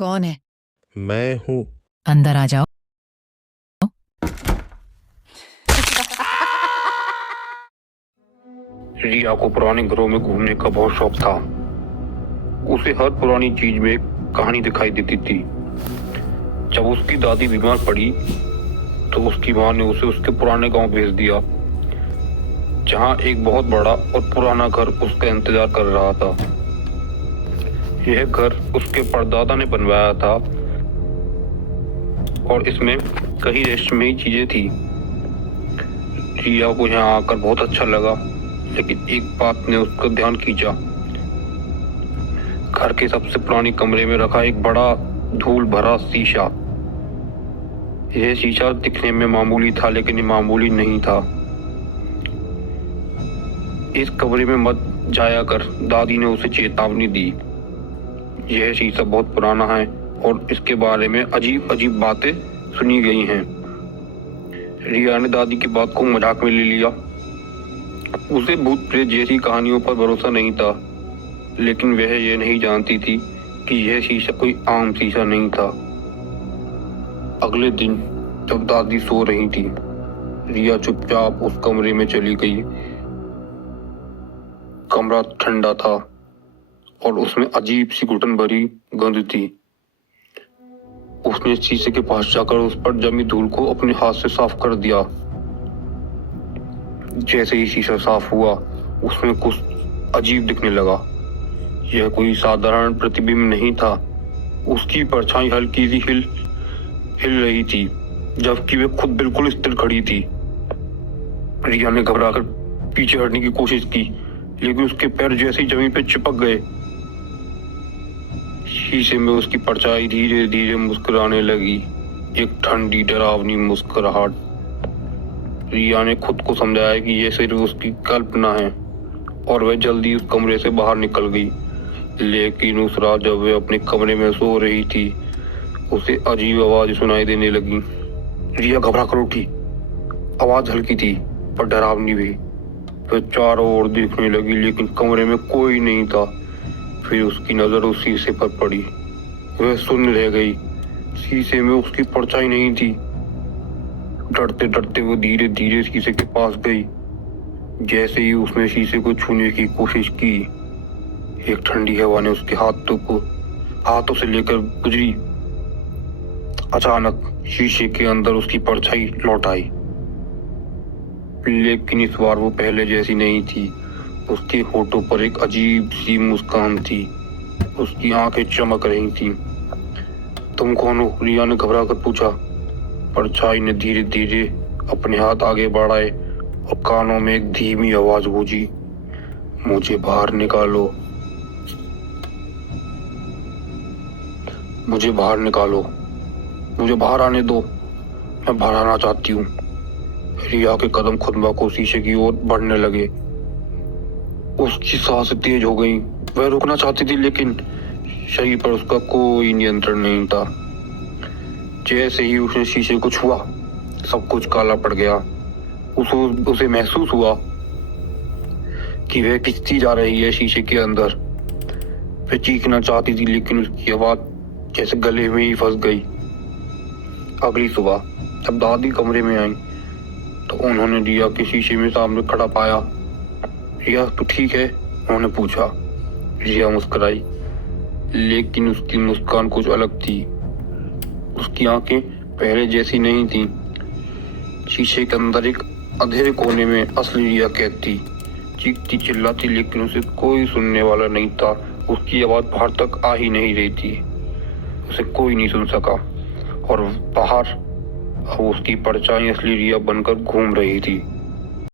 कौन है? मैं हूँ। अंदर आ जाओ। रिया को पुराने घरों में घूमने का बहुत शौक था। उसे हर पुरानी चीज में एक कहानी दिखाई देती थी। जब उसकी दादी बीमार पड़ी तो उसकी माँ ने उसे उसके पुराने गांव भेज दिया, जहां एक बहुत बड़ा और पुराना घर उसका इंतजार कर रहा था। यह घर उसके परदादा ने बनवाया था और इसमें कई रेशमी चीजें थी। रिया को यहाँ आकर बहुत अच्छा लगा, लेकिन एक बात ने उसका ध्यान खींचा। घर के सबसे पुराने कमरे में रखा एक बड़ा धूल भरा शीशा। यह शीशा दिखने में मामूली था, लेकिन ये मामूली नहीं था। इस कमरे में मत जाया कर, दादी ने उसे चेतावनी दी। यह शीशा बहुत पुराना है और इसके बारे में अजीब अजीब बातें सुनी गई हैं। रिया ने दादी की बात को मजाक में ले लिया। उसे भूत प्रेत जैसी कहानियों पर भरोसा नहीं था, लेकिन वह यह नहीं जानती थी कि यह शीशा कोई आम शीशा नहीं था। अगले दिन जब दादी सो रही थी, रिया चुपचाप उस कमरे में चली गई। कमरा ठंडा था और उसमें अजीब सी घुटन भरी गंध थी। उसने शीशे के पास जाकर उस पर जमी धूल को अपने हाथ से साफ कर दिया। जैसे ही शीशा साफ हुआ, उसमें कुछ अजीब दिखने लगा। यह कोई साधारण प्रतिबिंब नहीं था। उसकी परछाई हल्की सी हिल रही थी, जबकि वह खुद बिल्कुल स्थिर खड़ी थी। रिया ने घबराकर पीछे हटने की कोशिश की, लेकिन उसके पैर जैसे ही जमीन पर चिपक गए। शीशे में उसकी परछाई धीरे धीरे मुस्कुराने लगी, एक ठंडी डरावनी मुस्कुराहट। रिया ने खुद को समझाया कि यह सिर्फ उसकी कल्पना है और वह जल्दी उस कमरे से बाहर निकल गई। लेकिन उस रात जब वह अपने कमरे में सो रही थी, उसे अजीब आवाज सुनाई देने लगी। रिया घबरा कर उठी। आवाज हल्की थी पर डरावनी भी। वह चारों ओर देखने लगी, लेकिन कमरे में कोई नहीं था। फिर उसकी नजर उस शीशे पर पड़ी। वह सुन्न रह गई। शीशे में उसकी परछाई नहीं थी। डरते डरते वो धीरे धीरे शीशे के पास गई। जैसे ही उसने शीशे को छूने की कोशिश की, एक ठंडी हवा ने उसके हाथों से लेकर गुजरी। अचानक शीशे के अंदर उसकी परछाई लौट आई, लेकिन इस बार वो पहले जैसी नहीं थी। उसके होठों पर एक अजीब सी मुस्कान थी। उसकी आंखें चमक रही थीं। तुम कौन हो? रिया ने घबरा कर पूछा। परछाई ने धीरे धीरे अपने हाथ आगे बढ़ाए और कानों में एक धीमी आवाज गूंजी, मुझे बाहर निकालो, मुझे बाहर निकालो, मुझे बाहर आने दो, मैं बाहर आना चाहती हूँ। रिया के कदम खुद ब खुद शीशे की ओर बढ़ने लगे। उसकी सांसें तेज हो गईं। वह रुकना चाहती थी, लेकिन शरीर पर उसका कोई नियंत्रण नहीं था। जैसे ही उसने शीशे को छुआ, सब कुछ काला पड़ गया। उसे महसूस हुआ कि वह खिंचती जा रही है शीशे के अंदर। वह चीखना चाहती थी, लेकिन उसकी आवाज जैसे गले में ही फंस गई। अगली सुबह जब दादी कमरे में आई तो उन्होंने रिया के शीशे में सामने खड़ा पाया। रिया तू ठीक है? उन्होंने पूछा। रिया मुस्कुराई, लेकिन उसकी मुस्कान कुछ अलग थी। उसकी आंखें पहले जैसी नहीं थीं। शीशे के अंदर एक अंधेरे कोने में असली रिया कैद थी। चीखती चिल्लाती, लेकिन उसे कोई सुनने वाला नहीं था। उसकी आवाज बाहर तक आ ही नहीं रही थी। उसे कोई नहीं सुन सका और बाहर अब उसकी परछाई असली रिया बनकर घूम रही थी।